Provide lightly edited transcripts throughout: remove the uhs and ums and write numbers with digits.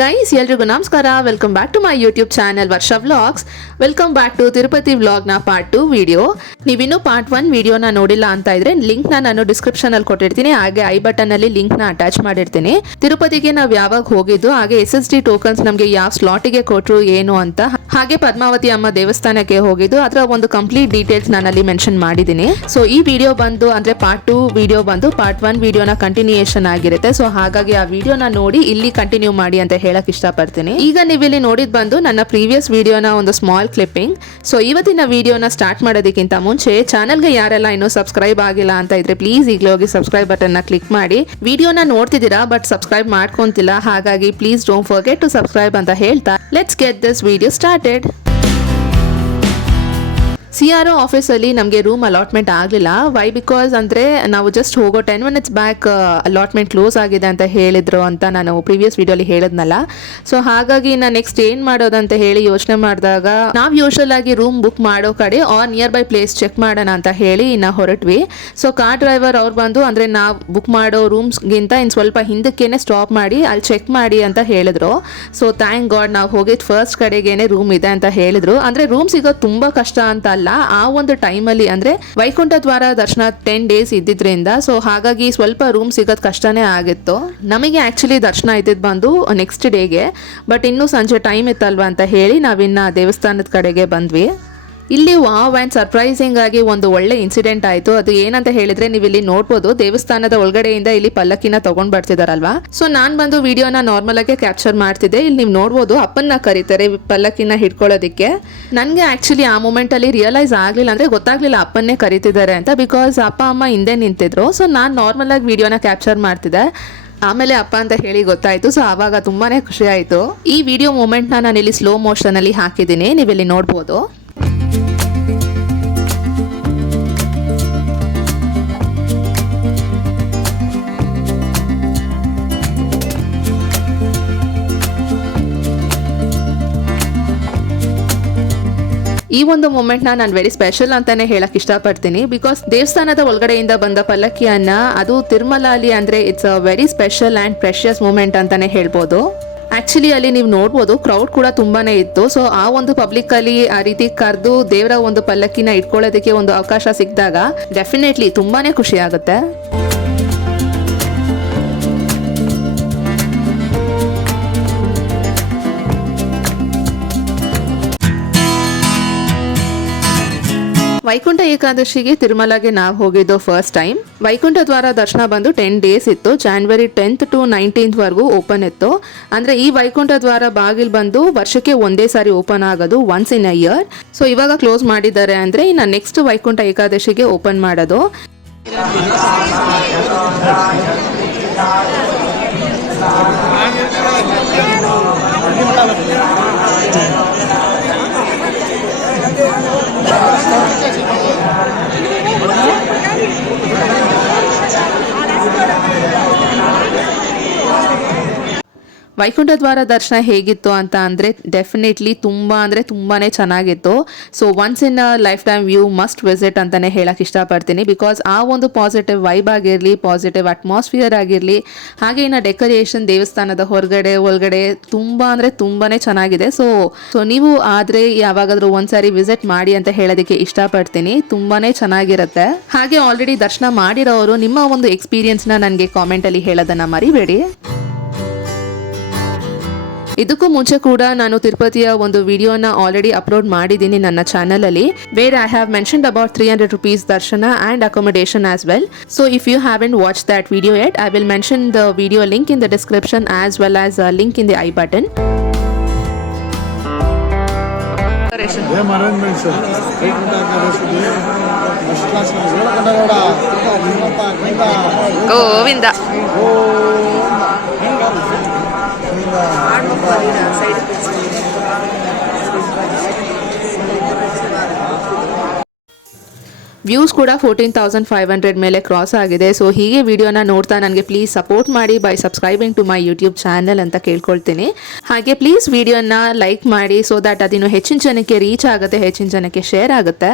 Guys, ಎಲ್ರಿಗೂ ನಮಸ್ಕಾರ. Welcome back to my YouTube channel Varsha vlogs. Welcome back to Tirupati ವ್ಲಾಗ್ನ part 2 video. ನೀವಿನ್ನೂ part 1 ವಿಡಿಯೋನ ನೋಡಿಲ್ಲ ಅಂತ ಇದ್ರೆ ಲಿಂಕ್ನ ನಾನು ಡಿಸ್ಕ್ರಿಪ್ಷನ್ ಅಲ್ಲಿ ಕೊಟ್ಟಿರ್ತೀನಿ, ಹಾಗೆ ಐ ಬಟನ್ ಅಲ್ಲಿ ಲಿಂಕ್ನ ಅಟ್ಯಾಚ್ ಮಾಡಿರ್ತೀನಿ. ತಿರುಪತಿಗೆ ನಾವು ಯಾವಾಗ ಹೋಗಿದ್ದು, ಹಾಗೆ SSD ಟೋಕನ್ಸ್ ನಮಗೆ ಯಾವ ಸ್ಲಾಟಿಗೆ ಕೊಟ್ಟರು ಏನು ಅಂತ, ಹಾಗೆ ಪದ್ಮಾವತಿ ಅಮ್ಮ ದೇವಸ್ಥಾನಕ್ಕೆ ಹೋಗಿದ್ದು ಅದರ ಒಂದು ಕಂಪ್ಲೀಟ್ ಡೀಟೇಲ್ಸ್ ನಾನು ಅಲ್ಲಿ ಮೆನ್ಷನ್ ಮಾಡಿದ್ದೀನಿ. ಸೊ ಈ ವಿಡಿಯೋ ಬಂದು ಅಂದ್ರೆ ಪಾರ್ಟ್ 2 ವಿಡಿಯೋ ಬಂದು ಪಾರ್ಟ್ 1 ವಿಡಿಯೋನ ಕಂಟಿನ್ಯೂಯೇಷನ್ ಆಗಿರುತ್ತೆ. ಸೊ ಹಾಗಾಗಿ ಆ ವಿಡಿಯೋನ ನೋಡಿ ಇಲ್ಲಿ ಕಂಟಿನ್ಯೂ ಮಾಡಿ ಅಂತ ಹೇಳಕ್ ಇಷ್ಟಪಡ್ತೀನಿ. ಈಗ ನೀವಿಲ್ಲಿ ನೋಡಿದ್ ಬಂದು ನನ್ನ ಪ್ರೀವಿಯಸ್ ವಿಡಿಯೋನ ಒಂದು ಸ್ಮಾಲ್ ಕ್ಲಿಪ್ಪಿಂಗ್. ಸೊ ಇವತ್ತಿನ ವಿಡಿಯೋನ ಸ್ಟಾರ್ಟ್ ಮಾಡೋದಕ್ಕಿಂತ ಮುಂಚೆ ಚಾನಲ್ಗೆ ಯಾರೆಲ್ಲ ಇನ್ನೂ ಸಬ್ಸ್ಕ್ರೈಬ್ ಆಗಿಲ್ಲ ಅಂತ ಇದ್ರೆ ಪ್ಲೀಸ್ ಈಗಲೇ ಹೋಗಿ ಸಬ್ಸ್ಕ್ರೈಬ್ ಬಟನ್ ನ ಕ್ಲಿಕ್ ಮಾಡಿ. ವಿಡಿಯೋನ ನೋಡ್ತಿದ್ದೀರಾ ಬಟ್ ಸಬ್ಸ್ಕ್ರೈಬ್ ಮಾಡ್ಕೊಂತಿಲ್ಲ, ಹಾಗಾಗಿ please don't forget to subscribe ಅಂತ ಹೇಳ್ತಾ let's get this video started. CRO ಆಫೀಸಲ್ಲಿ ನಮಗೆ ರೂಮ್ ಅಲಾಟ್ಮೆಂಟ್ ಆಗಲಿಲ್ಲ. ವೈ ಬಿಕಾಸ್ ಅಂದರೆ ನಾವು ಜಸ್ಟ್ ಹೋಗೋ 10 minutes ಬ್ಯಾಕ್ ಅಲಾಟ್ಮೆಂಟ್ ಕ್ಲೋಸ್ ಆಗಿದೆ ಅಂತ ಹೇಳಿದ್ರು ಅಂತ ನಾನು ಪ್ರೀವಿಯಸ್ ವಿಡಿಯೋಲಿ ಹೇಳಿದ್ನಲ್ಲ. ಸೊ ಹಾಗಾಗಿ ನಾನು ನೆಕ್ಸ್ಟ್ ಏನು ಮಾಡೋದಂತ ಹೇಳಿ ಯೋಚನೆ ಮಾಡಿದಾಗ ನಾವು ಯೂಶಲ್ ಆಗಿ ರೂಮ್ ಬುಕ್ ಮಾಡೋ ಕಡೆ or nearby place check ಮಾಡೋಣ ಅಂತ ಹೇಳಿ ಇನ್ನು ಹೊರಟ್ವಿ. ಸೊ ಕಾರ್ ಡ್ರೈವರ್ ಅವ್ರು ಬಂದು ಅಂದರೆ ನಾವು ಬುಕ್ ಮಾಡೋ ರೂಮ್ಸ್ಗಿಂತ ಇನ್ನು ಸ್ವಲ್ಪ ಹಿಂದಕ್ಕೇನೆ ಸ್ಟಾಪ್ ಮಾಡಿ ಅಲ್ಲಿ ಚೆಕ್ ಮಾಡಿ ಅಂತ ಹೇಳಿದ್ರು. ಸೊ ಥ್ಯಾಂಕ್ ಗಾಡ್ ನಾವು ಹೋಗಿದ್ದು ಫಸ್ಟ್ ಕಡೆಗೇನೆ ರೂಮ್ ಇದೆ ಅಂತ ಹೇಳಿದ್ರು. ಅಂದರೆ ರೂಮ್ ಸಿಗೋದು ತುಂಬ ಕಷ್ಟ ಅಂತ ಅಲ್ಲ, ಆ ಒಂದು ಟೈಮಲ್ಲಿ ಅಂದ್ರೆ ವೈಕುಂಠ ದ್ವಾರ ದರ್ಶನ 10 days ಇದ್ದಿದ್ರಿಂದ ಸೊ ಹಾಗಾಗಿ ಸ್ವಲ್ಪ ರೂಮ್ ಸಿಗೋದು ಕಷ್ಟನೇ ಆಗಿತ್ತು. ನಮಗೆ ಆಕ್ಚುಲಿ ದರ್ಶನ ಇದ್ದಿದ್ದು ಬಂದು ನೆಕ್ಸ್ಟ್ ಡೇಗೆ, ಬಟ್ ಇನ್ನೂ ಸಂಜೆ ಟೈಮ್ ಇತ್ತಲ್ವಾ ಅಂತ ಹೇಳಿ ನಾವಿನ್ನ ದೇವಸ್ಥಾನದ ಕಡೆಗೆ ಬಂದ್ವಿ. ಇಲ್ಲಿ ವಾವ್ ಆ್ಯಂಡ್ ಸರ್ಪ್ರೈಸಿಂಗ್ ಆಗಿ ಒಂದು ಒಳ್ಳೆ ಇನ್ಸಿಡೆಂಟ್ ಆಯಿತು. ಅದು ಏನಂತ ಹೇಳಿದ್ರೆ ನೀವು ಇಲ್ಲಿ ನೋಡ್ಬೋದು, ದೇವಸ್ಥಾನದ ಒಳಗಡೆಯಿಂದ ಇಲ್ಲಿ ಪಲ್ಲಕ್ಕಿನ ತಗೊಂಡ್ ಬರ್ತಿದಾರಲ್ವಾ. ಸೊ ನಾನು ಬಂದು ವಿಡಿಯೋನ ನಾರ್ಮಲ್ ಆಗಿ ಕ್ಯಾಪ್ಚರ್ ಮಾಡ್ತಿದ್ದೆ. ಇಲ್ಲಿ ನೀವು ನೋಡ್ಬೋದು ಅಪ್ಪನ್ನ ಕರೀತಾರೆ ಪಲ್ಲಕ್ಕಿನ ಹಿಡ್ಕೊಳ್ಳೋದಕ್ಕೆ. ನನಗೆ ಆಕ್ಚುಲಿ ಆ ಮೂಮೆಂಟ್ ಅಲ್ಲಿ ರಿಯಲೈಸ್ ಆಗಲಿಲ್ಲ, ಅಂದ್ರೆ ಗೊತ್ತಾಗ್ಲಿಲ್ಲ ಅಪ್ಪನ್ನೇ ಕರೀತಿದ್ದಾರೆ ಅಂತ, ಬಿಕಾಸ್ ಅಪ್ಪ ಅಮ್ಮ ಹಿಂದೆ ನಿಂತಿದ್ರು. ಸೊ ನಾನು ನಾರ್ಮಲ್ ಆಗಿ ವಿಡಿಯೋನ ಕ್ಯಾಪ್ಚರ್ ಮಾಡ್ತಿದ್ದೆ. ಆಮೇಲೆ ಅಪ್ಪ ಅಂತ ಹೇಳಿ ಗೊತ್ತಾಯ್ತು. ಸೊ ಆವಾಗ ತುಂಬಾನೇ ಖುಷಿ ಆಯ್ತು. ಈ ವಿಡಿಯೋ ಮೂಮೆಂಟ್ನ ನಾನು ಇಲ್ಲಿ ಸ್ಲೋ ಮೋಷನ್ ಅಲ್ಲಿ ಹಾಕಿದ್ದೀನಿ, ನೀವಿಲ್ಲಿ ನೋಡ್ಬೋದು. ಈ ಒಂದು ಮೂಮೆಂಟ್ನ ನಾನು ವೆರಿ ಸ್ಪೆಷಲ್ ಅಂತಾನೆ ಹೇಳಕ್ ಇಷ್ಟಪಡ್ತೀನಿ. ಬಿಕಾಸ್ ದೇವಸ್ಥಾನದ ಒಳಗಡೆಯಿಂದ ಬಂದ ಪಲ್ಲಕ್ಕಿಯನ್ನ ಅದು ತಿರುಮಲಾಲಿ ಅಂದ್ರೆ it's a very special and precious moment ಅಂತಾನೆ ಹೇಳ್ಬೋದು. ಆಕ್ಚುಲಿ ಅಲ್ಲಿ ನೀವು ನೋಡ್ಬೋದು ಕ್ರೌಡ್ ಕೂಡ ತುಂಬಾನೇ ಇತ್ತು. ಸೊ ಆ ಒಂದು ಪಬ್ಲಿಕ್ ಅಲ್ಲಿ ಆ ರೀತಿ ಕರೆದು ದೇವರ ಒಂದು ಪಲ್ಲಕ್ಕಿನ ಇಟ್ಕೊಳ್ಳೋದಕ್ಕೆ ಒಂದು ಅವಕಾಶ ಸಿಕ್ಕಿದಾಗ ಡೆಫಿನೆಟ್ಲಿ ತುಂಬಾನೇ ಖುಷಿ ಆಗುತ್ತೆ. ವೈಕುಂಠ ಏಕಾದಶಿಗೆ ತಿರುಮಲಾಗೆ ನಾವು ಹೋಗಿದ್ದು ಫಸ್ಟ್ ಟೈಮ್. ವೈಕುಂಠ ದ್ವಾರ ದರ್ಶನ ಬಂದು 10 days ಇತ್ತು. January 10th to 19th ವರೆಗೂ ಓಪನ್ ಇತ್ತು. ಅಂದ್ರೆ ಈ ವೈಕುಂಠ ದ್ವಾರ ಬಾಗಿಲು ಬಂದು ವರ್ಷಕ್ಕೆ ಒಂದೇ ಸಾರಿ ಓಪನ್ ಆಗೋದು, once in a year. So ಇವಾಗ ಕ್ಲೋಸ್ ಮಾಡಿದ್ದಾರೆ ಅಂದ್ರೆ ಇನ್ನು ನೆಕ್ಸ್ಟ್ ವೈಕುಂಠ ಏಕಾದಶಿಗೆ ಓಪನ್ ಮಾಡೋದು. ವೈಕುಂಠ ದ್ವಾರ ದರ್ಶನ ಹೇಗಿತ್ತು ಅಂತ ಅಂದರೆ ಡೆಫಿನೆಟ್ಲಿ ತುಂಬಾನೇ ಚೆನ್ನಾಗಿತ್ತು. So once in a life time view must visit ಅಂತಾನೆ ಹೇಳಕ್ ಇಷ್ಟಪಡ್ತೀನಿ. ಬಿಕಾಸ್ ಆ ಒಂದು ಪಾಸಿಟಿವ್ ವೈಬ್ ಆಗಿರಲಿ, ಪಾಸಿಟಿವ್ ಅಟ್ಮಾಸ್ಫಿಯರ್ ಆಗಿರಲಿ, ಹಾಗೆ ಇನ್ನು ಡೆಕೋರೇಷನ್ ದೇವಸ್ಥಾನದ ಹೊರಗಡೆ ಒಳಗಡೆ ತುಂಬಾನೇ ಚೆನ್ನಾಗಿದೆ. ಸೊ ನೀವು ಆದರೆ ಯಾವಾಗಾದ್ರೂ ಒಂದ್ಸಾರಿ ವಿಸಿಟ್ ಮಾಡಿ ಅಂತ ಹೇಳೋದಕ್ಕೆ ಇಷ್ಟಪಡ್ತೀನಿ. ತುಂಬಾನೇ ಚೆನ್ನಾಗಿರುತ್ತೆ. ಹಾಗೆ ಆಲ್ರೆಡಿ ದರ್ಶನ ಮಾಡಿರೋರು ನಿಮ್ಮ ಒಂದು ಎಕ್ಸ್ಪೀರಿಯನ್ಸ್ನ ನನಗೆ ಕಾಮೆಂಟಲ್ಲಿ ಹೇಳೋದನ್ನ ಮರಿಬೇಡಿ. ಇದಕ್ಕೂ ಮುಂಚೆ ಕೂಡ ನಾನು ತಿರುಪತಿಯ ಒಂದು ವಿಡಿಯೋನ ಆಲ್ರೆಡಿ ಅಪ್ಲೋಡ್ ಮಾಡಿದ್ದೀನಿ ನನ್ನ ಚಾನಲಲ್ಲಿ, where I have mentioned about 300 rupees darshan and accommodation as well. So if you haven't watch that video yet, I will mention the video link in the description as well as link in the i button. Govinda views ಕೂಡ 14,500 ಮೇಲೆ cross ಆಗಿದೆ. So ಹೀಗೆ ವಿಡಿಯೋನ ನೋಡ್ತಾ ನನಗೆ please support ಮಾಡಿ by subscribing to my YouTube channel ಅಂತ ಕೇಳ್ಕೊಳ್ತೀನಿ. ಹಾಗೆ ಪ್ಲೀಸ್ ವಿಡಿಯೋನ ಲೈಕ್ ಮಾಡಿ, ಸೊ ದಟ್ ಅದಿನ್ನು ಹೆಚ್ಚಿನ ಜನಕ್ಕೆ ರೀಚ್ ಆಗುತ್ತೆ, ಹೆಚ್ಚಿನ ಜನಕ್ಕೆ ಶೇರ್ ಆಗುತ್ತೆ.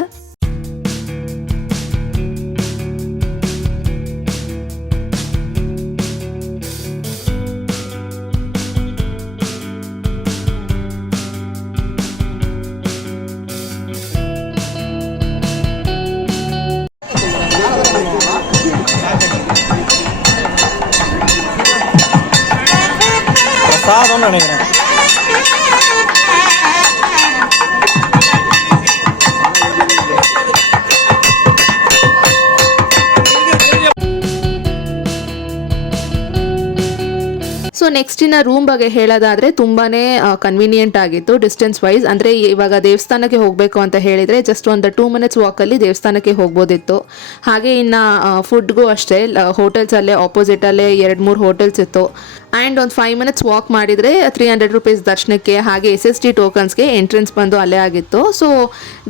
நினைக்கிறேன். ಸೊ ನೆಕ್ಸ್ಟಿನ ರೂಮ್ ಬಗ್ಗೆ ಹೇಳೋದಾದರೆ ತುಂಬಾ ಕನ್ವೀನಿಯೆಂಟ್ ಆಗಿತ್ತು ಡಿಸ್ಟೆನ್ಸ್ ವೈಸ್. ಅಂದರೆ ಇವಾಗ ದೇವಸ್ಥಾನಕ್ಕೆ ಹೋಗಬೇಕು ಅಂತ ಹೇಳಿದರೆ ಜಸ್ಟ್ ಒಂದು 2 minutes ವಾಕಲ್ಲಿ ದೇವಸ್ಥಾನಕ್ಕೆ ಹೋಗ್ಬೋದಿತ್ತು. ಹಾಗೆ ಇನ್ನು ಫುಡ್ಗೂ ಅಷ್ಟೇ ಹೋಟೆಲ್ಸಲ್ಲೇ ಆಪೋಸಿಟಲ್ಲೇ 2-3 ಹೋಟೆಲ್ಸ್ ಇತ್ತು. ಆ್ಯಂಡ್ ಒಂದು 5 minutes ವಾಕ್ ಮಾಡಿದರೆ 300 rupees ದರ್ಶನಕ್ಕೆ. ಹಾಗೆ SST ಟೋಕನ್ಸ್ಗೆ ಎಂಟ್ರೆನ್ಸ್ ಬಂದು ಅಲ್ಲೇ ಆಗಿತ್ತು. ಸೊ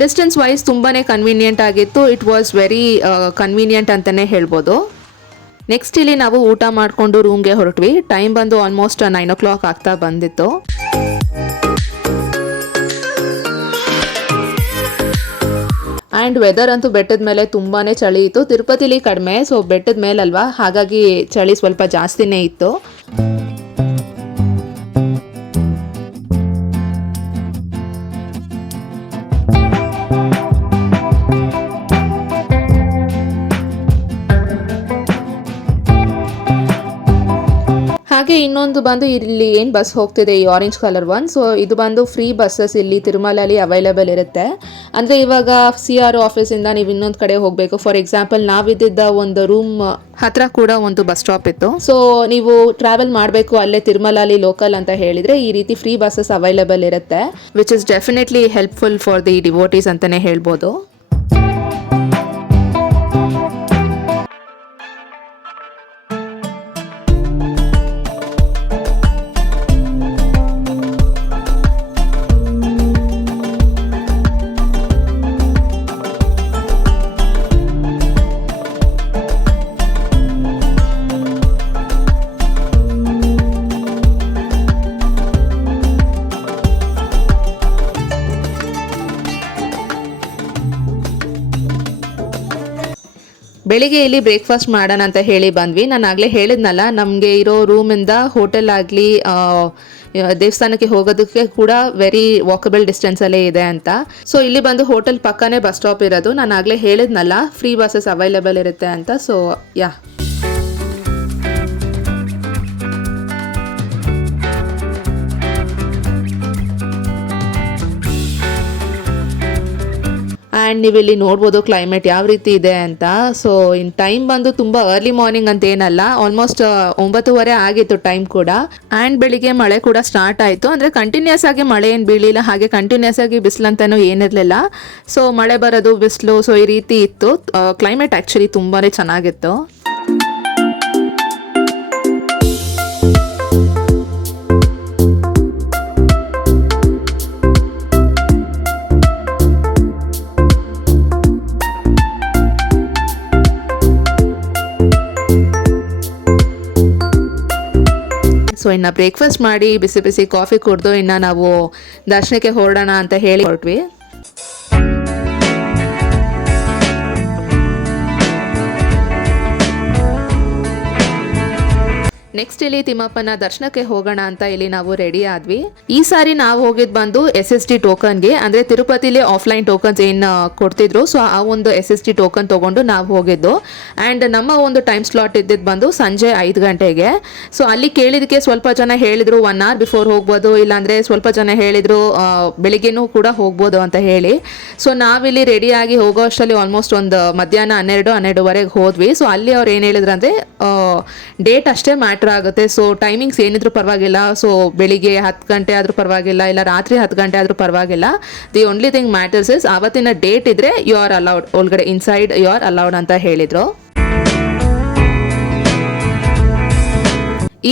ಡಿಸ್ಟೆನ್ಸ್ ವೈಸ್ ತುಂಬಾ ಕನ್ವೀನಿಯೆಂಟ್ ಆಗಿತ್ತು. ಇಟ್ ವಾಸ್ ವೆರಿ ಕನ್ವೀನಿಯೆಂಟ್ ಅಂತಲೇ ಹೇಳ್ಬೋದು. ನೆಕ್ಸ್ಟ್ ಇಲ್ಲಿ ನಾವು ಊಟ ಮಾಡಿಕೊಂಡು ರೂಮ್ಗೆ ಹೊರಟ್ವಿ. ಟೈಮ್ ಬಂದು ಆಲ್ಮೋಸ್ಟ್ 9 o'clock ಆಗ್ತಾ ಬಂದಿತ್ತು. ಆ್ಯಂಡ್ ವೆದರ್ ಅಂತೂ ಬೆಟ್ಟದ ಮೇಲೆ ತುಂಬಾ ಚಳಿ ಇತ್ತು. ತಿರುಪತಿಲಿ ಕಡಿಮೆ, ಸೊ ಬೆಟ್ಟದ ಮೇಲಲ್ವಾ, ಹಾಗಾಗಿ ಚಳಿ ಸ್ವಲ್ಪ ಜಾಸ್ತಿನೇ ಇತ್ತು. ಹಾಗೆ ಇನ್ನೊಂದು ಬಂದು ಇಲ್ಲಿ ಏನು ಬಸ್ ಹೋಗ್ತಿದೆ, ಈ ಆರೆಂಜ್ ಕಲರ್ ಒನ್. ಸೊ ಇದು ಬಂದು ಫ್ರೀ ಬಸ್ಸಸ್ ಇಲ್ಲಿ ತಿರುಮಲಲ್ಲಿ ಅವೈಲೇಬಲ್ ಇರುತ್ತೆ. ಅಂದರೆ ಇವಾಗ CRO ಆಫೀಸಿಂದ ನೀವು ಇನ್ನೊಂದು ಕಡೆ ಹೋಗಬೇಕು. ಫಾರ್ ಎಕ್ಸಾಂಪಲ್ ನಾವಿದ್ದಿದ್ದ ಒಂದು ರೂಮ್ ಹತ್ರ ಕೂಡ ಒಂದು ಬಸ್ ಸ್ಟಾಪ್ ಇತ್ತು. ಸೊ ನೀವು ಟ್ರಾವೆಲ್ ಮಾಡಬೇಕು ಅಲ್ಲೇ ತಿರುಮಲಲ್ಲಿ ಲೋಕಲ್ ಅಂತ ಹೇಳಿದರೆ ಈ ರೀತಿ ಫ್ರೀ ಬಸ್ಸಸ್ ಅವೈಲೇಬಲ್ ಇರುತ್ತೆ, which is definitely helpful for the devotees ಅಂತಲೇ ಹೇಳ್ಬೋದು. ಬೆಳಿಗ್ಗೆ ಇಲ್ಲಿ ಬ್ರೇಕ್ಫಾಸ್ಟ್ ಮಾಡೋಣ ಅಂತ ಹೇಳಿ ಬಂದ್ವಿ. ನಾನು ಆಗಲೇ ಹೇಳಿದ್ನಲ್ಲ, ನಮಗೆ ಇರೋ ರೂಮಿಂದ ಹೋಟೆಲ್ ಆಗಲಿ ದೇವಸ್ಥಾನಕ್ಕೆ ಹೋಗೋದಕ್ಕೆ ಕೂಡ ವೆರಿ ವಾಕಬಲ್ ಡಿಸ್ಟೆನ್ಸಲ್ಲೇ ಇದೆ ಅಂತ. ಸೊ ಇಲ್ಲಿ ಬಂದು ಹೋಟೆಲ್ ಪಕ್ಕನೇ ಬಸ್ ಸ್ಟಾಪ್ ಇರೋದು. ನಾನು ಆಗಲೇ ಹೇಳಿದ್ನಲ್ಲ ಫ್ರೀ ಬಸ್ಸಸ್ ಅವೈಲೇಬಲ್ ಇರುತ್ತೆ ಅಂತ. ಸೊ ಯಾ, ಆ್ಯಂಡ್ ನೀವು ಇಲ್ಲಿ ನೋಡ್ಬೋದು ಕ್ಲೈಮೇಟ್ ಯಾವ ರೀತಿ ಇದೆ ಅಂತ. ಸೊ ಇನ್ ಟೈಮ್ ಬಂದು ತುಂಬ ಅರ್ಲಿ ಮಾರ್ನಿಂಗ್ ಅಂತ ಏನಲ್ಲ, ಆಲ್ಮೋಸ್ಟ್ 9:30 ಆಗಿತ್ತು ಟೈಮ್ ಕೂಡ. ಆ್ಯಂಡ್ ಬೆಳಿಗ್ಗೆ ಮಳೆ ಕೂಡ ಸ್ಟಾರ್ಟ್ ಆಯಿತು. ಅಂದರೆ ಕಂಟಿನ್ಯೂಸ್ ಆಗಿ ಮಳೆ ಏನು ಬೀಳಿಲ್ಲ, ಹಾಗೆ ಕಂಟಿನ್ಯೂಸ್ ಆಗಿ ಬಿಸಿಲಂತನೂ ಏನಿರಲಿಲ್ಲ. ಸೊ ಮಳೆ ಬರೋದು, ಬಿಸಿಲು, ಸೊ ಈ ರೀತಿ ಇತ್ತು. ಕ್ಲೈಮೇಟ್ ಆ್ಯಕ್ಚುಲಿ ತುಂಬಾ ಚೆನ್ನಾಗಿತ್ತು. ಸೊ ಇನ್ನು ಬ್ರೇಕ್ಫಾಸ್ಟ್ ಮಾಡಿ ಬಿಸಿ ಬಿಸಿ ಕಾಫಿ ಕುಡಿದು ಇನ್ನು ನಾವು ದರ್ಶನಕ್ಕೆ ಹೊರಡೋಣ ಅಂತ ಹೇಳಿ ಹೊರಟ್ವಿ. ನೆಕ್ಸ್ಟ್ ಇಲ್ಲಿ ತಿಮ್ಮಪ್ಪನ ದರ್ಶನಕ್ಕೆ ಹೋಗೋಣ ಅಂತ ಇಲ್ಲಿ ನಾವು ರೆಡಿ ಆದ್ವಿ. ಈ ಸಾರಿ ನಾವು ಹೋಗಿದ್ ಬಂದು SST ಟೋಕನ್ಗೆ, ಅಂದ್ರೆ ತಿರುಪತಿಲಿ ಆಫ್ಲೈನ್ ಟೋಕನ್ಸ್ ಏನು ಕೊಡ್ತಿದ್ರು, ಸೊ ಆ ಒಂದು SST ಟೋಕನ್ ತಗೊಂಡು ನಾವು ಹೋಗಿದ್ದು. ಆ್ಯಂಡ್ ನಮ್ಮ ಒಂದು ಟೈಮ್ ಸ್ಲಾಟ್ ಇದ್ದಿದ್ದು ಬಂದು ಸಂಜೆ 5 ಗಂಟೆಗೆ. ಸೊ ಅಲ್ಲಿ ಕೇಳಿದಕ್ಕೆ ಸ್ವಲ್ಪ ಜನ ಹೇಳಿದ್ರು 1 hour ಬಿಫೋರ್ ಹೋಗ್ಬೋದು, ಇಲ್ಲಾಂದ್ರೆ ಸ್ವಲ್ಪ ಜನ ಹೇಳಿದ್ರು ಬೆಳಿಗ್ಗೆನೂ ಕೂಡ ಹೋಗ್ಬೋದು ಅಂತ ಹೇಳಿ. ಸೊ ನಾವಿಲ್ಲಿ ರೆಡಿಯಾಗಿ ಹೋಗೋ ಅಷ್ಟರಲ್ಲಿ ಆಲ್ಮೋಸ್ಟ್ ಒಂದು ಮಧ್ಯಾಹ್ನ 12-12:30 ಹೋದ್ವಿ. ಸೊ ಅಲ್ಲಿ ಅವ್ರು ಏನು ಹೇಳಿದ್ರು ಅಂದರೆ ಡೇಟ್ ಅಷ್ಟೇ ಮ್ಯಾಟ್ರ್ ಆಗುತ್ತೆ. ಸೊ ಟೈಮಿಂಗ್ಸ್ ಏನಿದ್ರು ಪರವಾಗಿಲ್ಲ. ಸೊ ಬೆಳಿಗ್ಗೆ 10 ಗಂಟೆ ಆದರೂ ಪರವಾಗಿಲ್ಲ, ಇಲ್ಲ ರಾತ್ರಿ 10 ಗಂಟೆ ಆದರೂ ಪರವಾಗಿಲ್ಲ. The only thing matters is ಆವತ್ತಿನ ಡೇಟ್ ಇದ್ರೆ ಯು ಆರ್ ಅಲೌಡ್, ಒಳಗಡೆ ಇನ್ಸೈಡ್ ಯು ಆರ್ ಅಲೌಡ್ ಅಂತ ಹೇಳಿದ್ರು.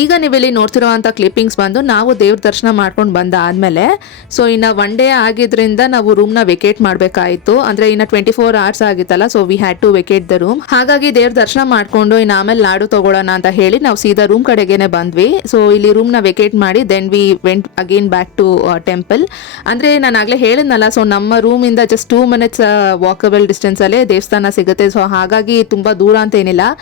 ಈಗ ನೀವಿಲ್ಲಿ ನೋಡ್ತಿರೋವಂಥ ಕ್ಲಿಪ್ಪಿಂಗ್ಸ್ ಬಂದು ನಾವು ದೇವ್ರ ದರ್ಶನ ಮಾಡ್ಕೊಂಡು ಬಂದಾದಮೇಲೆ. ಸೊ ಇನ್ನು 1 day ಆಗಿದ್ರಿಂದ ನಾವು ರೂಮ್ನ ವೆಕೇಟ್ ಮಾಡಬೇಕಾಯಿತು. ಅಂದರೆ ಇನ್ನು 24 hours ಆಗಿತ್ತಲ್ಲ, so we had to vacate the room. ಹಾಗಾಗಿ ದೇವ್ರ ದರ್ಶನ ಮಾಡಿಕೊಂಡು ಇನ್ನು ಆಮೇಲೆ ಲಾಡು ತೊಗೊಳ್ಳೋಣ ಅಂತ ಹೇಳಿ ನಾವು ಸೀದಾ ರೂಮ್ ಕಡೆಗೇನೆ ಬಂದ್ವಿ. ಸೊ ಇಲ್ಲಿ ರೂಮ್ನ ವೆಕೇಟ್ ಮಾಡಿ then we went again back to temple. ಅಂದರೆ ನಾನು ಆಗಲೇ ಹೇಳಿದ್ನಲ್ಲ, ಸೊ ನಮ್ಮ ರೂಮಿಂದ ಜಸ್ಟ್ 2 minutes ವಾಕಬಲ್ ಡಿಸ್ಟೆನ್ಸಲ್ಲೇ ದೇವಸ್ಥಾನ ಸಿಗುತ್ತೆ. ಸೊ ಹಾಗಾಗಿ ತುಂಬ ದೂರ ಅಂತ ಏನಿಲ್ಲ,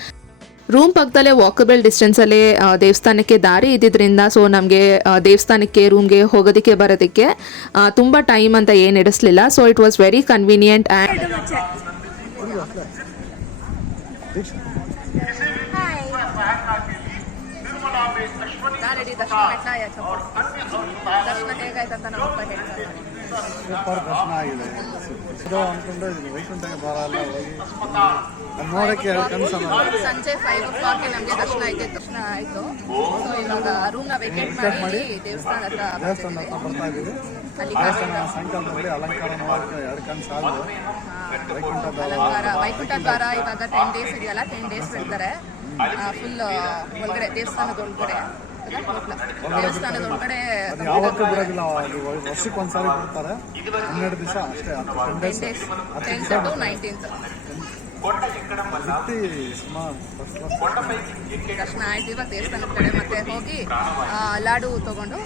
ರೂಮ್ ಪಕ್ಕದಲ್ಲೇ ವಾಕಬಲ್ ಡಿಸ್ಟೆನ್ಸಲ್ಲೇ ದೇವಸ್ಥಾನಕ್ಕೆ ದಾರಿ ಇದ್ದಿದ್ದರಿಂದ ಸೊ ನಮಗೆ ದೇವಸ್ಥಾನಕ್ಕೆ ರೂಮ್ಗೆ ಹೋಗೋದಕ್ಕೆ ಬರೋದಕ್ಕೆ ತುಂಬ ಟೈಮ್ ಅಂತ ಏನು ಹಿಡಿಸ್ಲಿಲ್ಲ. So it was very convenient. And ready ದರ್ಶನ ದರ್ಶನ ಹೇಗಾಯ್ತಂತ ನಮ್ಮಪ್ಪ ಹೇಳ್ತಾರೆ. ಸೂಪರ್ ದರ್ಶನ ಆಗಿದೆ. ಇದು ಅನ್ಕೊಂಡು ವೈಕುಂಠಕ್ಕೆ ಬರಲ್ಲ ಹೋಗಿ ನೋಡಕ್ಕೆ ಎರಡು ಕನಸು. ಸಂಜೆ 5 o'clock ನಮಗೆ ದರ್ಶನ ಆಯ್ತು. ಸೊ ಇವಾಗ ರೂಮ್ನ ವೇಕೆಂಟ್ ಮಾಡಿ ದೇವಸ್ಥಾನ ಹತ್ರ ಬರ್ತಾ ಇದ್ದೀವಿ. ದೇವಸ್ಥಾನ ಸಾಯಂಕಾಲದಲ್ಲಿ ಅಲಂಕಾರ ನೋಡಕ್ಕೆ ಎರಡು ಕನಸು ಆಗಿದೆ. ವೈಕುಂಠ ದ್ವಾರ ಇವಾಗ 10 days ಇದೆಯಲ್ಲ, 10 days ಬಿಡ್ತಾರೆ ಫುಲ್ ಒಳಗಡೆ ದೇವಸ್ಥಾನದ ಒಳಗಡೆ. ದೇವಸ್ಥಾನದ ಒಳಗಡೆ ಯಾವತ್ತೂ ಬಿಡೋದಿಲ್ಲ, ವರ್ಷಕ್ಕೆ ಒಂದ್ಸಾರಿ ಬಿಡ್ತಾರೆ. 12 ದಿವಸ ಅಷ್ಟೇ, 10th to 19th ದರ್ಶನ ಆಯ್ತು. ಇವಾಗ ದೇವಸ್ಥಾನದ ಕಡೆ ಮತ್ತೆ ಹೋಗಿ ಲಾಡು ತಗೊಂಡು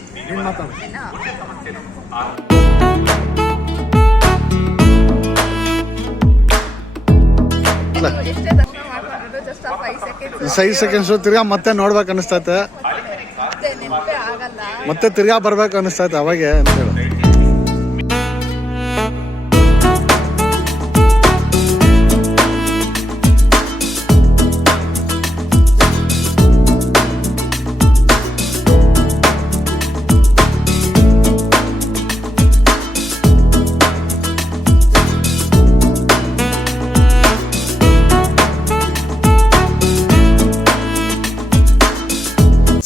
ಎಷ್ಟೇ ದರ್ಶನ ಮಾಡ್ಕೊಂಡ್ರು ಜಸ್ಟ್ 5 seconds ತಿರ್ಗಾ ಮತ್ತೆ ನೋಡ್ಬೇಕು ಅನಿಸ್ತೈತೆ, ನೆನಪೇ ಆಗಲ್ಲ. ಮತ್ತೆ ತಿರ್ಗಾ ಬರ್ಬೇಕು ಅನಿಸ್ತೈತೆ ಅವಾಗೆ ಅಂತ ಹೇಳಿ.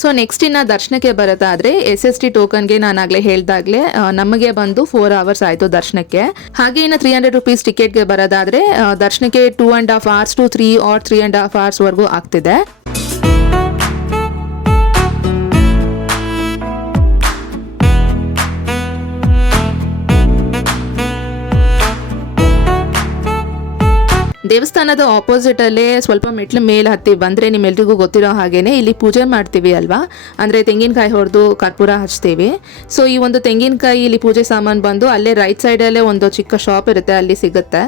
ಸೊ ನೆಕ್ಸ್ಟ್ ಇನ್ನು ದರ್ಶನಕ್ಕೆ ಬರೋದಾದ್ರೆ SST ಟೋಕನ್ಗೆ ನಾನಾಗಲೇ ಹೇಳ್ದಾಗಲೇ ನಮಗೆ ಬಂದು 4 hours ಆಯಿತು ದರ್ಶನಕ್ಕೆ. ಹಾಗೆ ಇನ್ನು 300 rupees ಟಿಕೆಟ್ಗೆ ಬರೋದಾದ್ರೆ ದರ್ಶನಕ್ಕೆ 2.5 hours to 3 or 3.5 hours ವರೆಗೂ ಆಗ್ತಿದೆ. ದೇವಸ್ಥಾನದ ಆಪೋಸಿಟ್ ಅಲ್ಲೇ ಸ್ವಲ್ಪ ಮೆಟ್ಲು ಮೇಲೆ ಹತ್ತಿ ಬಂದ್ರೆ ನಿಮ್ಮೆಲ್ರಿಗೂ ಗೊತ್ತಿರೋ ಹಾಗೇನೆ ಇಲ್ಲಿ ಪೂಜೆ ಮಾಡ್ತೀವಿ ಅಲ್ವಾ, ಅಂದ್ರೆ ತೆಂಗಿನಕಾಯಿ ಹೊಡೆದು ಕರ್ಪೂರ ಹಚ್ತೀವಿ. ಸೊ ಈ ಒಂದು ತೆಂಗಿನಕಾಯಿ ಇಲ್ಲಿ ಪೂಜೆ ಸಾಮಾನು ಬಂದು ಅಲ್ಲೇ ರೈಟ್ ಸೈಡಲ್ಲೇ ಒಂದು ಚಿಕ್ಕ ಶಾಪ್ ಇರುತ್ತೆ, ಅಲ್ಲಿ ಸಿಗುತ್ತೆ.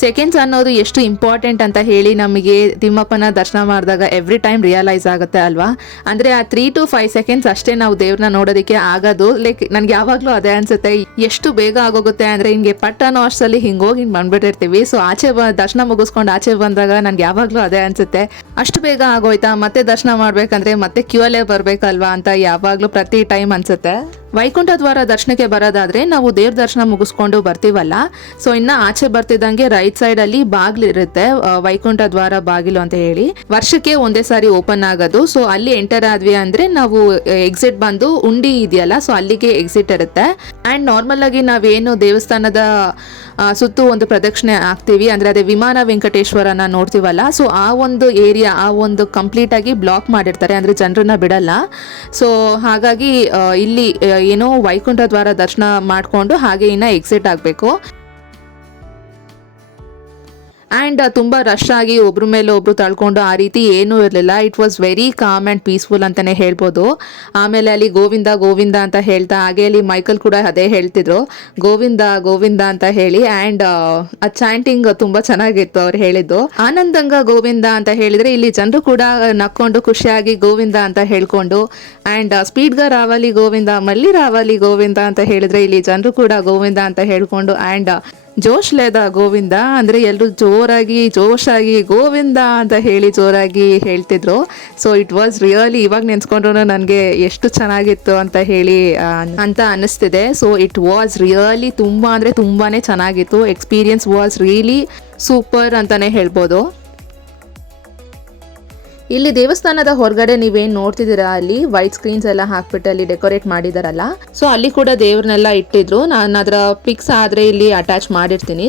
ಸೆಕೆಂಡ್ಸ್ ಅನ್ನೋದು ಎಷ್ಟು ಇಂಪಾರ್ಟೆಂಟ್ ಅಂತ ಹೇಳಿ ನಮಗೆ ತಿಮ್ಮಪ್ಪನ ದರ್ಶನ ಮಾಡಿದಾಗ ಎವ್ರಿ ಟೈಮ್ ರಿಯಲೈಸ್ ಆಗುತ್ತೆ ಅಲ್ವಾ. ಅಂದರೆ ಆ 3 to 5 seconds ಅಷ್ಟೇ ನಾವು ದೇವ್ರನ್ನ ನೋಡೋದಕ್ಕೆ ಆಗೋದು. ಲೈಕ್ ನನಗೆ ಯಾವಾಗಲೂ ಅದೇ ಅನಿಸುತ್ತೆ, ಎಷ್ಟು ಬೇಗ ಆಗೋಗುತ್ತೆ ಅಂದರೆ ಹಿಂಗೆ ಪಟ್ ಅನ್ನೋ ಅಷ್ಟರಲ್ಲಿ ಹಿಂಗೆ ಹೋಗಿ ಬಂದ್ಬಿಟ್ಟಿರ್ತೀವಿ. ಸೊ ಆಚೆ ದರ್ಶನ ಮುಗಿಸ್ಕೊಂಡು ಆಚೆ ಬಂದಾಗ ನನಗೆ ಯಾವಾಗಲೂ ಅದೇ ಅನಿಸುತ್ತೆ, ಅಷ್ಟು ಬೇಗ ಆಗೋಯ್ತಾ, ಮತ್ತೆ ದರ್ಶನ ಮಾಡಬೇಕಂದ್ರೆ ಮತ್ತೆ ಕ್ಯೂ ಅಲ್ಲೇ ಬರಬೇಕಲ್ವಾ ಅಂತ ಯಾವಾಗಲೂ ಪ್ರತಿ ಟೈಮ್ ಅನಿಸುತ್ತೆ. ವೈಕುಂಠ ದ್ವಾರ ದರ್ಶನಕ್ಕೆ ಬರೋದಾದ್ರೆ ನಾವು ದೇವ್ರ ದರ್ಶನ ಮುಗಿಸ್ಕೊಂಡು ಬರ್ತೀವಲ್ಲ, ಸೊ ಇನ್ನು ಆಚೆ ಬರ್ತಿದ್ದಂಗೆ ರೈಟ್ ಸೈಡ್ ಅಲ್ಲಿ ಬಾಗಿಲು ಇರುತ್ತೆ, ವೈಕುಂಠ ದ್ವಾರ ಬಾಗಿಲು ಅಂತ ಹೇಳಿ. ವರ್ಷಕ್ಕೆ ಒಂದೇ ಸಾರಿ ಓಪನ್ ಆಗೋದು. ಸೊ ಅಲ್ಲಿ ಎಂಟರ್ ಆದ್ವಿ ಅಂದ್ರೆ ನಾವು ಎಕ್ಸಿಟ್ ಬಂದು ಉಂಡಿ ಇದೆಯಲ್ಲ, ಸೊ ಅಲ್ಲಿಗೆ ಎಕ್ಸಿಟ್ ಇರುತ್ತೆ. ಅಂಡ್ ನಾರ್ಮಲ್ ಆಗಿ ನಾವೇನು ದೇವಸ್ಥಾನದ ಸುತ್ತು ಒಂದು ಪ್ರದಕ್ಷಿಣೆ ಆಗ್ತೀವಿ, ಅಂದ್ರೆ ಅದೇ ವಿಮಾನ ವೆಂಕಟೇಶ್ವರನ ನೋಡ್ತೀವಲ್ಲ, ಸೊ ಆ ಒಂದು ಏರಿಯಾ ಆ ಒಂದು ಕಂಪ್ಲೀಟ್ ಆಗಿ ಬ್ಲಾಕ್ ಮಾಡಿರ್ತಾರೆ, ಅಂದ್ರೆ ಜನರನ್ನ ಬಿಡಲ್ಲ. ಸೊ ಹಾಗಾಗಿ ಇಲ್ಲಿ ಏನೋ ವೈಕುಂಠ ದ್ವಾರ ದರ್ಶನ ಮಾಡಿಕೊಂಡು ಹಾಗೆ ಇನ್ನು ಎಕ್ಸಿಟ್ ಆಗಬೇಕು. ಆ್ಯಂಡ್ ತುಂಬ ರಶ್ ಆಗಿ ಒಬ್ರ ಮೇಲೆ ಒಬ್ರು ತಳ್ಕೊಂಡು ಆ ರೀತಿ ಏನೂ ಇರಲಿಲ್ಲ. It was very calm and peaceful ಅಂತಲೇ ಹೇಳ್ಬೋದು. ಆಮೇಲೆ ಅಲ್ಲಿ ಗೋವಿಂದ ಗೋವಿಂದ ಅಂತ ಹೇಳ್ತಾ, ಹಾಗೆ ಅಲ್ಲಿ ಮೈಕಲ್ ಕೂಡ ಅದೇ ಹೇಳ್ತಿದ್ರು, ಗೋವಿಂದ ಗೋವಿಂದ ಅಂತ ಹೇಳಿ. ಆ್ಯಂಡ್ ಆ ಚಾಂಟಿಂಗ್ ತುಂಬ ಚೆನ್ನಾಗಿತ್ತು ಅವ್ರು ಹೇಳಿದ್ದು. ಆನಂದಂಗ ಗೋವಿಂದ ಅಂತ ಹೇಳಿದರೆ ಇಲ್ಲಿ ಜನರು ಕೂಡ ನಕ್ಕೊಂಡು ಖುಷಿಯಾಗಿ ಗೋವಿಂದ ಅಂತ ಹೇಳ್ಕೊಂಡು, ಆ್ಯಂಡ್ ಸ್ಪೀಡ್ಗ ರಾವಲಿ ಗೋವಿಂದ, ಮಲ್ಲಿ ರಾವಲಿ ಗೋವಿಂದ ಅಂತ ಹೇಳಿದರೆ ಇಲ್ಲಿ ಜನರು ಕೂಡ ಗೋವಿಂದ ಅಂತ ಹೇಳ್ಕೊಂಡು, ಆ್ಯಂಡ್ ಜೋಶ್ ಲೇದ ಗೋವಿಂದ ಅಂದರೆ ಎಲ್ಲರೂ ಜೋಶಾಗಿ ಗೋವಿಂದ ಅಂತ ಹೇಳಿ ಜೋರಾಗಿ ಹೇಳ್ತಿದ್ರು. ಸೊ ಇಟ್ ವಾಸ್ ರಿಯಲಿ, ಇವಾಗ ನೆನ್ಸ್ಕೊಂಡ್ರು ನನಗೆ ಎಷ್ಟು ಚೆನ್ನಾಗಿತ್ತು ಅಂತ ಹೇಳಿ ಅಂತ ಅನ್ನಿಸ್ತಿದೆ. ಸೊ ಇಟ್ ವಾಸ್ ರಿಯಲಿ ತುಂಬ ಅಂದರೆ ತುಂಬಾ ಚೆನ್ನಾಗಿತ್ತು. ಎಕ್ಸ್ಪೀರಿಯನ್ಸ್ ವಾಸ್ ರಿಯಲಿ ಸೂಪರ್ ಅಂತಲೇ ಹೇಳ್ಬೋದು. ಇಲ್ಲಿ ದೇವಸ್ಥಾನದ ಹೊರಗಡೆ ನೀವೇನು ನೋಡ್ತಿದ್ದೀರಾ, ಅಲ್ಲಿ ವೈಟ್ ಸ್ಕ್ರೀನ್ಸ್ ಎಲ್ಲ ಹಾಕ್ಬಿಟ್ಟು ಅಲ್ಲಿ ಡೆಕೋರೇಟ್ ಮಾಡಿದಾರಲ್ಲ, ಸೊ ಅಲ್ಲಿ ಕೂಡ ದೇವ್ರನ್ನೆಲ್ಲ ಇಟ್ಟಿದ್ರು. ನಾನು ಅದರ ಪಿಕ್ಸ್ ಆದರೆ ಇಲ್ಲಿ ಅಟ್ಯಾಚ್ ಮಾಡಿರ್ತೀನಿ.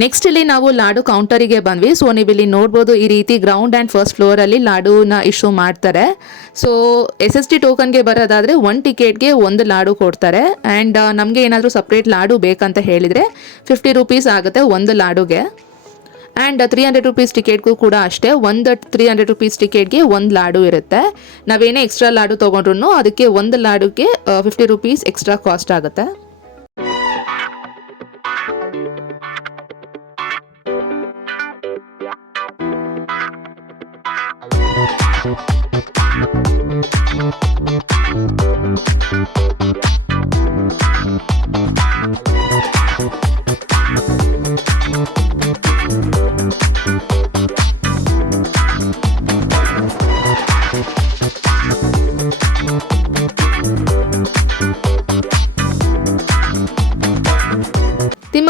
ನೆಕ್ಸ್ಟ್ ಇಲ್ಲಿ ನಾವು ಲಾಡು ಕೌಂಟರಿಗೆ ಬಂದ್ವಿ. ಸೊ ನೀವು ಇಲ್ಲಿ ನೋಡ್ಬೋದು, ಈ ರೀತಿ ಗ್ರೌಂಡ್ ಆ್ಯಂಡ್ ಫಸ್ಟ್ ಫ್ಲೋರಲ್ಲಿ ಲಾಡುನ ಇಶ್ಯೂ ಮಾಡ್ತಾರೆ. ಸೊ SST ಟೋಕನ್ಗೆ ಬರೋದಾದರೆ 1 ಟಿಕೆಟ್ಗೆ 1 ಲಾಡು ಕೊಡ್ತಾರೆ. ಆ್ಯಂಡ್ ನಮಗೆ ಏನಾದರೂ ಸಪ್ರೇಟ್ ಲಾಡು ಬೇಕಂತ ಹೇಳಿದರೆ 50 rupees ಆಗುತ್ತೆ 1 ಲಾಡುಗೆ. ಆ್ಯಂಡ್ 300 rupees ಟಿಕೆಟ್ಗೂ ಕೂಡ ಅಷ್ಟೇ, 300 rupees ಟಿಕೆಟ್ಗೆ 1 ಲಾಡು ಇರುತ್ತೆ. ನಾವೇನೇ ಎಕ್ಸ್ಟ್ರಾ ಲಾಡು ತೊಗೊಂಡ್ರು ಅದಕ್ಕೆ 1 ಲಾಡುಗೆ 50 rupees ಎಕ್ಸ್ಟ್ರಾ ಕಾಸ್ಟ್ ಆಗುತ್ತೆ.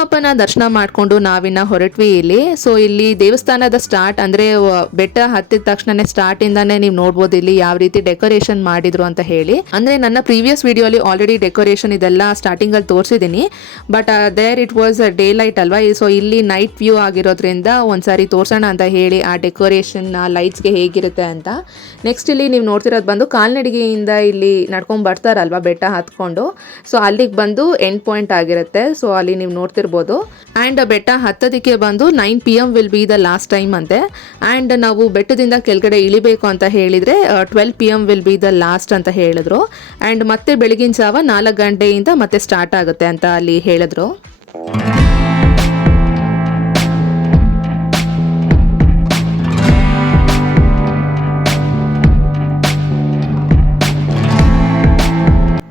ತಿಮ್ಮಪ್ಪನ ದರ್ಶನ ಮಾಡಿಕೊಂಡು ನಾವಿನ್ನ ಹೊರಟ್ವಿ ಇಲ್ಲಿ. ಸೊ ಇಲ್ಲಿ ದೇವಸ್ಥಾನದ ಸ್ಟಾರ್ಟ್ ಅಂದರೆ ಬೆಟ್ಟ ಹತ್ತಿದ ತಕ್ಷಣನೇ ಸ್ಟಾರ್ಟ್ ಇಂದಾನೆ ನೀವು ನೋಡ್ಬೋದು ಇಲ್ಲಿ ಯಾವ ರೀತಿ ಡೆಕೋರೇಷನ್ ಮಾಡಿದ್ರು ಅಂತ ಹೇಳಿ. ಅಂದರೆ ನನ್ನ ಪ್ರೀವಿಯಸ್ ವಿಡಿಯೋಲಿ ಆಲ್ರೆಡಿ ಡೆಕೋರೇಷನ್ ಇದೆಲ್ಲ ಸ್ಟಾರ್ಟಿಂಗಲ್ಲಿ ತೋರಿಸಿದ್ದೀನಿ, but there it was daylight ಅಲ್ವಾ. ಸೊ ಇಲ್ಲಿ ನೈಟ್ ವ್ಯೂ ಆಗಿರೋದ್ರಿಂದ ಒಂದ್ಸಾರಿ ತೋರ್ಸೋಣ ಅಂತ ಹೇಳಿ ಆ ಡೆಕೋರೇಷನ್ ಆ ಲೈಟ್ಸ್ಗೆ ಹೇಗಿರುತ್ತೆ ಅಂತ. ನೆಕ್ಸ್ಟ್ ಇಲ್ಲಿ ನೀವು ನೋಡ್ತಿರೋದು ಬಂದು ಕಾಲ್ನಡಿಗೆಯಿಂದ ಇಲ್ಲಿ ನಡ್ಕೊಂಡು ಬರ್ತಾರಲ್ವಾ ಬೆಟ್ಟ ಹತ್ಕೊಂಡು, ಸೊ ಅಲ್ಲಿಗೆ ಬಂದು ಎಂಡ್ ಪಾಯಿಂಟ್ ಆಗಿರುತ್ತೆ. ಸೊ ಅಲ್ಲಿ ನೀವು ನೋಡ್ತಿರ್ಬೋದು. ಆ್ಯಂಡ್ ಬೆಟ್ಟ ಹತ್ತೋದಕ್ಕೆ ಬಂದು 9 PM will be the last time ಅಂತೆ. ಆ್ಯಂಡ್ ನಾವು ಬೆಟ್ಟದಿಂದ ಕೆಳಗಡೆ ಇಳಿಬೇಕು ಅಂತ ಹೇಳಿದರೆ 12 PM will be the last ಅಂತ ಹೇಳಿದ್ರು. ಆ್ಯಂಡ್ ಮತ್ತೆ ಬೆಳಗಿನ ಜಾವ 4 ಗಂಟೆಯಿಂದ ಮತ್ತೆ ಸ್ಟಾರ್ಟ್ ಆಗುತ್ತೆ ಅಂತ ಅಲ್ಲಿ ಹೇಳಿದ್ರು.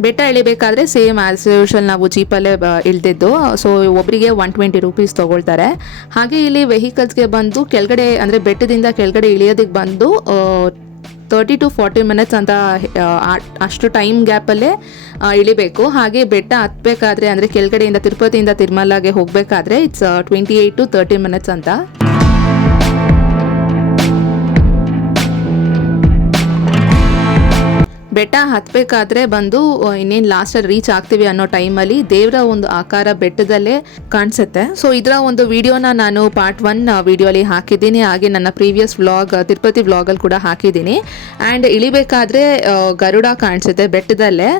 ಬೆಟ್ಟ ಇಳಿಬೇಕಾದ್ರೆ ಸೇಮ್ ಆಸ್ ಯೂಶುವಲ್ ನಾವು ಜೀಪಲ್ಲೇ ಇಳ್ದಿದ್ದು. ಸೊ ಒಬ್ಬರಿಗೆ 120 ರೂಪೀಸ್ ತೊಗೊಳ್ತಾರೆ. ಹಾಗೆ ಇಲ್ಲಿ ವೆಹಿಕಲ್ಸ್ಗೆ ಬಂದು ಕೆಳಗಡೆ ಅಂದರೆ ಬೆಟ್ಟದಿಂದ ಕೆಳಗಡೆ ಇಳಿಯೋದಕ್ಕೆ ಬಂದು 30 to 40 minutes ಅಂತ ಅಷ್ಟು ಟೈಮ್ ಗ್ಯಾಪಲ್ಲೇ ಇಳಿಬೇಕು. ಹಾಗೆ ಬೆಟ್ಟ ಹತ್ತಬೇಕಾದ್ರೆ ಅಂದರೆ ಕೆಳಗಡೆಯಿಂದ ತಿರುಪತಿಯಿಂದ ತಿರುಮಲಾಗೆ ಹೋಗಬೇಕಾದ್ರೆ ಇಟ್ಸ್ 28 to 30 minutes ಅಂತ. ಬೆಟ್ಟ ಹತ್ತಬೇಕಾದ್ರೆ ಬಂದು ಇನ್ನೇನು ಲಾಸ್ಟಲ್ಲಿ ರೀಚ್ ಆಗ್ತೀವಿ ಅನ್ನೋ ಟೈಮಲ್ಲಿ ದೇವರ ಒಂದು ಆಕಾರ ಬೆಟ್ಟದಲ್ಲೇ ಕಾಣಿಸುತ್ತೆ. ಸೊ ಇದರ ಒಂದು ವಿಡಿಯೋನ ನಾನು ಪಾರ್ಟ್ 1 ವಿಡಿಯೋಲಿ ಹಾಕಿದ್ದೀನಿ. ಹಾಗೆ ನನ್ನ ಪ್ರೀವಿಯಸ್ ವ್ಲಾಗ್ ತಿರುಪತಿ ವ್ಲಾಗಲ್ಲಿ ಕೂಡ ಹಾಕಿದ್ದೀನಿ. ಆ್ಯಂಡ್ ಇಳಿಬೇಕಾದ್ರೆ ಗರುಡ ಕಾಣಿಸುತ್ತೆ ಬೆಟ್ಟದಲ್ಲೇ.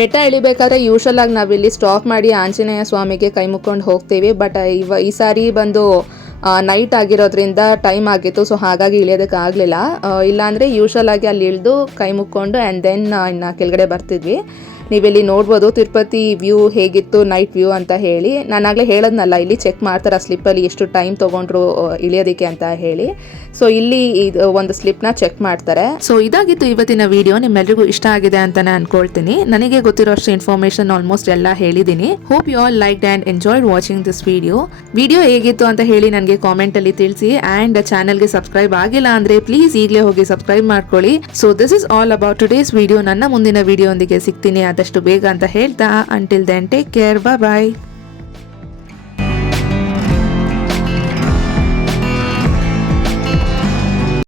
ಬೆಟ್ಟ ಇಳಿಬೇಕಾದ್ರೆ ಯೂಶಲ್ ಆಗಿ ನಾವಿಲ್ಲಿ ಸ್ಟಾಪ್ ಮಾಡಿ ಆಂಜನೇಯ ಸ್ವಾಮಿಗೆ ಕೈ ಮುಕ್ಕೊಂಡು ಹೋಗ್ತೀವಿ. ಬಟ್ ಈ ಸಾರಿ ಬಂದು ನೈಟ್ ಆಗಿರೋದ್ರಿಂದ ಟೈಮ್ ಆಗಿತ್ತು, ಸೊ ಹಾಗಾಗಿ ಇಳಿಯೋದಕ್ಕೆ ಆಗಲಿಲ್ಲ. ಇಲ್ಲಾಂದರೆ ಯೂಶಲ್ ಆಗಿ ಅಲ್ಲಿ ಇಳಿದು ಕೈ ಮುಕ್ಕೊಂಡು ಆ್ಯಂಡ್ ದೆನ್ ಇನ್ನು ಕೆಳಗಡೆ ಬರ್ತಿದ್ವಿ. ನೀವಿಲ್ಲಿ ನೋಡ್ಬೋದು ತಿರುಪತಿ ವ್ಯೂ ಹೇಗಿತ್ತು ನೈಟ್ ವ್ಯೂ ಅಂತ ಹೇಳಿ. ನಾನಾಗಲೇ ಹೇಳೋದ್ನಲ್ಲ, ಇಲ್ಲಿ ಚೆಕ್ ಮಾಡ್ತಾರೆ ಸ್ಲಿಪ್ಪಲ್ಲಿ ಎಷ್ಟು ಟೈಮ್ ತೊಗೊಂಡ್ರು ಇಳಿಯೋದಕ್ಕೆ ಅಂತ ಹೇಳಿ. ಸೊ ಇಲ್ಲಿ ಇದು ಒಂದು ಸ್ಲಿಪ್ನ ಚೆಕ್ ಮಾಡ್ತಾರೆ. ಸೊ ಇದಾಗಿತ್ತು ಇವತ್ತಿನ ವಿಡಿಯೋ. ನಿಮ್ಮೆಲ್ಲರಿಗೂ ಇಷ್ಟ ಆಗಿದೆ ಅಂತಲೇ ಅನ್ಕೊಳ್ತೀನಿ. ನನಗೆ ಗೊತ್ತಿರೋ ಅಷ್ಟು ಇನ್ಫಾರ್ಮೇಷನ್ ಆಲ್ಮೋಸ್ಟ್ ಎಲ್ಲ ಹೇಳಿದ್ದೀನಿ. Hope you all like and enjoyed watching this video ಹೇಗಿತ್ತು ಅಂತ ಹೇಳಿ ನನಗೆ ಕಾಮೆಂಟಲ್ಲಿ ತಿಳಿಸಿ. ಆ್ಯಂಡ್ ಚಾನಲ್ಗೆ ಸಬ್ಸ್ಕ್ರೈಬ್ ಆಗಿಲ್ಲ ಅಂದರೆ ಪ್ಲೀಸ್ ಈಗಲೇ ಹೋಗಿ ಸಬ್ಸ್ಕ್ರೈಬ್ ಮಾಡ್ಕೊಳ್ಳಿ. So this is all about today's video. ನನ್ನ ಮುಂದಿನ ವಿಡಿಯೋ ಒಂದಿಗೆ ಸಿಗ್ತೀನಿ ಆದಷ್ಟು ಬೇಗ ಅಂತ ಹೇಳ್ತಾ, ಅಂಟಿಲ್ ದೆನ್ ಟೇಕ್ ಕೇರ್, ಬಾಯ್.